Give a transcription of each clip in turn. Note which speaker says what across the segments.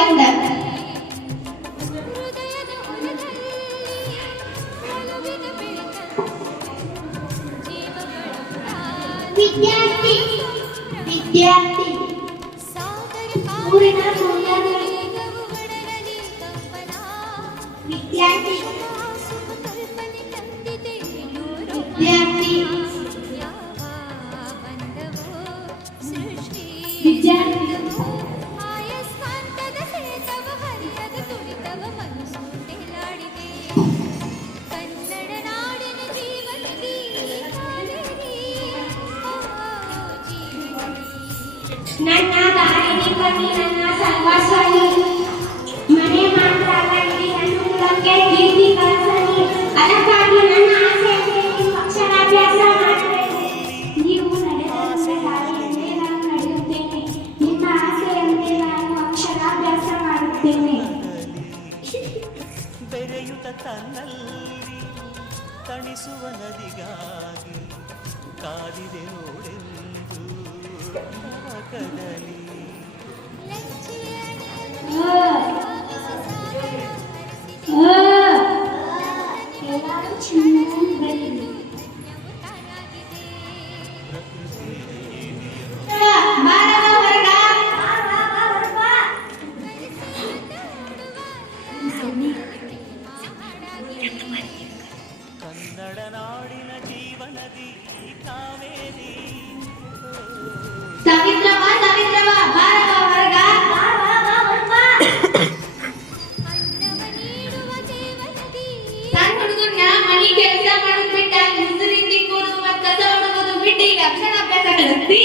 Speaker 1: Yanda. Vidyanti, Vidyanti. Purina Puyanti.
Speaker 2: ನನ್ನ ದಾರಿಲಿ ಬನ್ನಿ ನನ್ನ ಸಂಘರ್ಷಲಿ ಮನೆ ಮಾತ್ರ ಅಲ್ಲ ಇಡೀ ನನ್ನ ಅದಕ್ಕಾಗಿ ನನ್ನ ಆಸೆಯಂತೆ ನೀವು ಅಕ್ಷರಾಭ್ಯಾಸ ಮಾಡ್ತಾ ನೀವು ನಡೆದ ದಾರಿಯನ್ನೇ ನಾನು ನಡೆಯುತ್ತೇನೆ ನಿಮ್ಮ ಆಸೆಯಂತೆ ನಾನು ಅಕ್ಷರಾಭ್ಯಾಸ ಮಾಡುತ್ತೇನೆ
Speaker 3: ಬೆರೆಯುತ್ತ ತನ್ನಲ್ಲಿ ತಣಿಸುವ ನದಿಗಾಗಿ ಕಾದಿದೆ ನೋಡೆಂದು.
Speaker 2: కదలి చిన్న ಈ ಕೆಲಸ ಮಾಡೋದು ಬಿಟ್ಟು ಮಿಸರಿತಿ ಕೂದು ಮತ್ತೆ ಕಸ ಹೊಡೋದು ಬಿಟ್ಟು ಈಗ ಅಕ್ಷರ ಅಭ್ಯಾಸ ಕಲಿಸ್ತಿ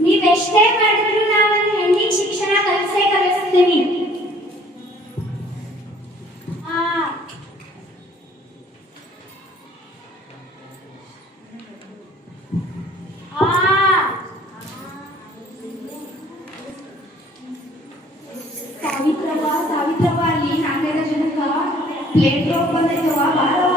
Speaker 2: ನೀವೆಷ್ಟೇ ಮಾಡಿದ್ರು ನಾವು ನನ್ನ ಹೆಣ್ಣಿಗೆ ಶಿಕ್ಷಣ ಕಲಿಸೇ ಕಲಿಸ್ತೀವಿ ಸಾವಿತ್ರವ ಸಾವಿತ್ರವ ಅಲ್ಲಿ ನಾಗರ ಜನಕ ಪ್ಲೇಟ್ ರೋಪ್ ಬಂದೈತವ ಬಾರ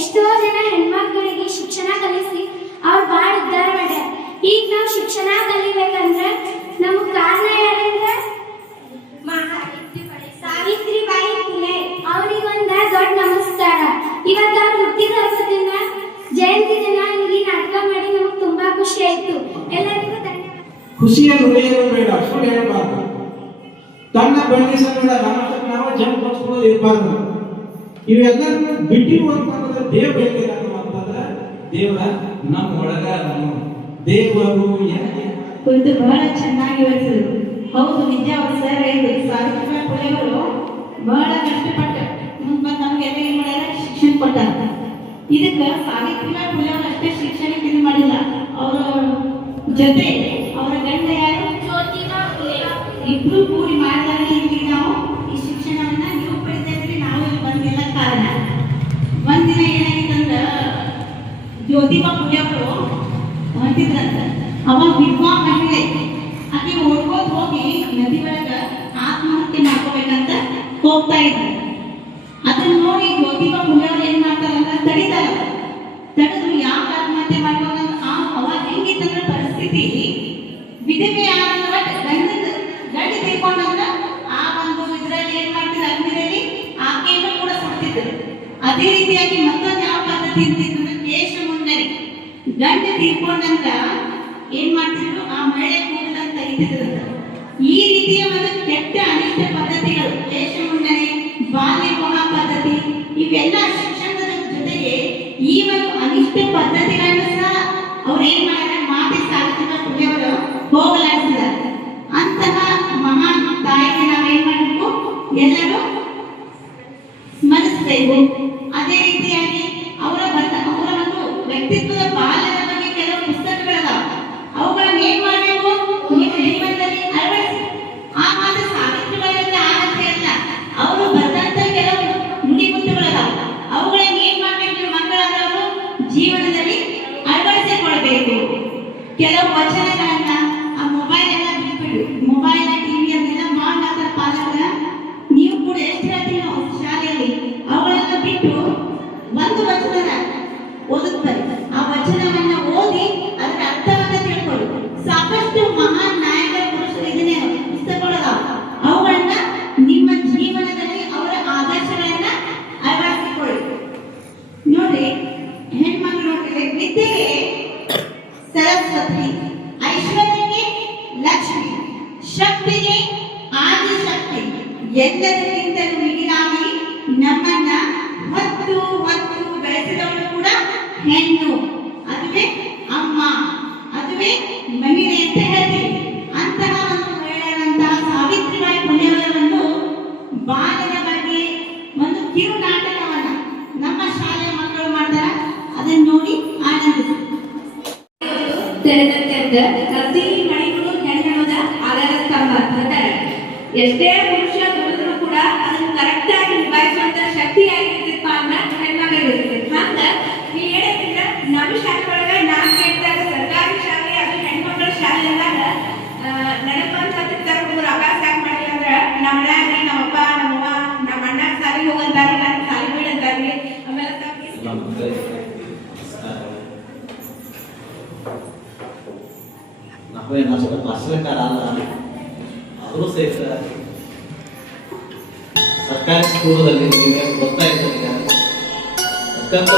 Speaker 2: ಎಷ್ಟೋ ಜನ ಹೆಣ್ಮಕ್ಳಿಗೆ ಶಿಕ್ಷಣ ಕಲಿಸಿ ಅವ್ರು ಬಾಳ ಉದ್ದಾರ ಮಾಡ್ಯಾರ ಈಗ ನಾವು ಶಿಕ್ಷಣ ಕಲಿಬೇಕಂದ್ರೆ ನಮಗೆ ಕಾರಣ ಯಾರಂದ್ರೆ? ಸಾವಿತ್ರಿ ಬಾಯಿ ಪುಲೆ. ಅವ್ರಿಗೊಂದ ದೊಡ್ಡ ನಮಸ್ಕಾರ. ಇವತ್ತು ಅವ್ರು ಹುಟ್ಟಿದ ವರ್ಷದಿಂದ ಜಯಂತಿ ದಿನ ಇಲ್ಲಿ ನಾಟಕ ಮಾಡಿ ನಮಗೆ ತುಂಬಾ ಖುಷಿ ಆಯ್ತು. ಎಲ್ಲರಿಗೂ ಖುಷಿಯನ್ನು
Speaker 4: ಬೇಡ ಸುಳ್ಳು ಹೇಳಬಾರ್ದು. ತನ್ನ ಬಣ್ಣಿಸಬೇಡ ನಮ್ಮ ನಾವು ಜಂಪ್ ಕೊಡಿಸ್ಕೊಳ್ಳೋದು ಇರಬಾರ್ದು. ಇವೆಲ್ಲ ಬಿಟ್ಟಿರುವಂತಹ ದೇವ್ರ ಹೇಗಿದ್ದಾನು ಅಂತಂದ್ರೆ ದೇವರ ನಮ್ಮ ಒಳಗ ಅದಾನು. ದೇವರು
Speaker 5: ಕುರಿತು ಬಹಳ ಚೆನ್ನಾಗಿ ವಿವರಿಸಿದರು. ಹೌದು ಅವರು ಸರ್ ಹೇಳಿದ್ರು ಸಾವಿತ್ರಿಬಾಯಿ ಪುಲೆಯವರು ಬಹಳ ಕಷ್ಟಪಟ್ಟು ಮುಂದೆ ಬಂದು ಎಲ್ಲ ಏನ್ ಮಾಡ್ಯಾರ? ಶಿಕ್ಷಣ ಕೊಟ್ಟಾರ. ಇದಕ್ಕೆ ಸಾವಿತ್ರಿಬಾಯಿ ಪುಲೆಯವರು ಅಷ್ಟೇ ಶಿಕ್ಷಣಕ್ಕೆ ಇದು ಮಾಡಿಲ್ಲ. ಅವರ ಜೊತೆ ಅವರ ಗಂಡ ಯಾರು
Speaker 2: ಜ್ಯೋತಿಬಾ ಫುಲೆ
Speaker 5: ಇಬ್ರು ಕೂಡಿ ಮಾಡಿದಾಗ ಇಲ್ಲಿ ನಾವು ಈ ಶಿಕ್ಷಣವನ್ನ ನೀವು ಪಡಿತಾ ಇದ್ರಿ ನಾವು ಇಲ್ಲಿ ಬಂದೆಲ್ಲ ಕಾರಣ ಒಂದಿನ ಏನಾಗಿತ್ತಂದ್ರ ಜ್ಯೋತಿಬಾ ಫುಲೆ ಅವರು ಹೊಂಟಿದ್ರಂತ ಅವಾಗ ವಿದ್ವಾ ಮಹಿಳೆ ಆಕೆ ಓಡ್ಕೋತ ಹೋಗಿ ನದಿ ಒಳಗ ಆತ್ಮಹತ್ಯೆ ಮಾಡ್ಕೋಬೇಕಂತ ಹೋಗ್ತಾ ಇದ್ರು. ಅದನ್ನ ನೋಡಿ ಜ್ಯೋತಿಬಾ ಫುಲೆ ಅವ್ರು ಏನ್ ಮಾಡ್ತಾರಂತ ತಡಿತಾರ. ತಡೆದು ಯಾಕೆ ಆತ್ಮಹತ್ಯೆ ಮಾಡ್ಕೊಂಡ್ರ ಆ, ಅವಾಗ ಹೆಂಗಿತ್ತಂದ್ರ ಪರಿಸ್ಥಿತಿ? ವಿಧವೆ ಆದಂದ್ರ ಗಂಡದ ಗಂಡ ತೀರ್ಕೊಂಡಂದ್ರ ಆ ಒಂದು ಇದ್ರಲ್ಲಿ ಏನ್ ಮಾಡ್ತಿದ್ರು ಅಗ್ನಿದಲ್ಲಿ ಆಕೆಯನ್ನು ಕೂಡ ಸುಡ್ತಿದ್ರು ಅದೇ ರೀತಿಯಾಗಿ ಗಂಡ ತೀರ್ಕೊಂಡಂತ ಏನ್ ಮಾಡ್ತಿದ್ರು? ಆ ಮಹಿಳೆ ಕೂದಲನ್ನು ಈ ರೀತಿಯ ಒಂದು ಕೆಟ್ಟ ಅನಿಷ್ಟ ಪದ್ಧತಿಗಳು ಓದುತ್ತಾರೆ. ಆ ವಚನವನ್ನ ಓದಿ ಅದರ ಅರ್ಥವನ್ನ ತಿಳ್ಕೊಳ್ಳಿ. ಸಾಕಷ್ಟು ಮಹಾನ್ ನಾಯಕರ, ಪುರುಷರು ಇದನ್ನೇ ಪುಸ್ತಕಗಳದಾವ ಅವುಗಳನ್ನ ನಿಮ್ಮ ಜೀವನದಲ್ಲಿ ಅವರ ಆದರ್ಶಗಳನ್ನ ಅಳವಡಿಸಿಕೊಳ್ಳಿ. ನೋಡಿ, ಹೆಣ್ಮಕ್ಳು ನೋಡ್ರಿ ವಿದ್ಯೆಗೆ ಸರಸ್ವತಿ, ಐಶ್ವರ್ಯಕ್ಕೆ ಲಕ್ಷ್ಮಿ, ಶಕ್ತಿಗೆ ಆದಿಶಕ್ತಿ. ಎಲ್ಲದಕ್ಕಿಂತಲೂ ಮಿಗಿಲಾಗಿ ನಮ್ಮನ್ನ ಹೊತ್ತು ಹೆಣ್ಣು, ಅದುವೇ ಅಮ್ಮ, ಅದುವೇ ಮಹಿಳೆ ಅಂತ ಹೇಳ್ತೀವಿ. ಅಂತಹ ಒಂದು ಮಹಿಳೆಯಾದಂತಹ ಸಾವಿತ್ರಿಬಾಯಿ ಪುಣ್ಯವರ ಒಂದು ಬಾಲ್ಯದ ಬಗ್ಗೆ ಒಂದು ಕಿರು ನಾಟಕವನ್ನ ನಮ್ಮ ಶಾಲೆ ಮಕ್ಕಳು ಮಾಡ್ತಾರ. ಅದನ್ನ ನೋಡಿ ಆನಂದಿಸಿ.
Speaker 6: ತೆರೆದಂತೆ ಪ್ರತಿ ಮಣಿಗಳು ಹೆಣ್ಣದ ಆಧಾರ ಎಷ್ಟೇ
Speaker 7: ನಿಮಗೆ ಗೊತ್ತಾಯ್ತು ಈಗ. ಅತ್ಯಂತ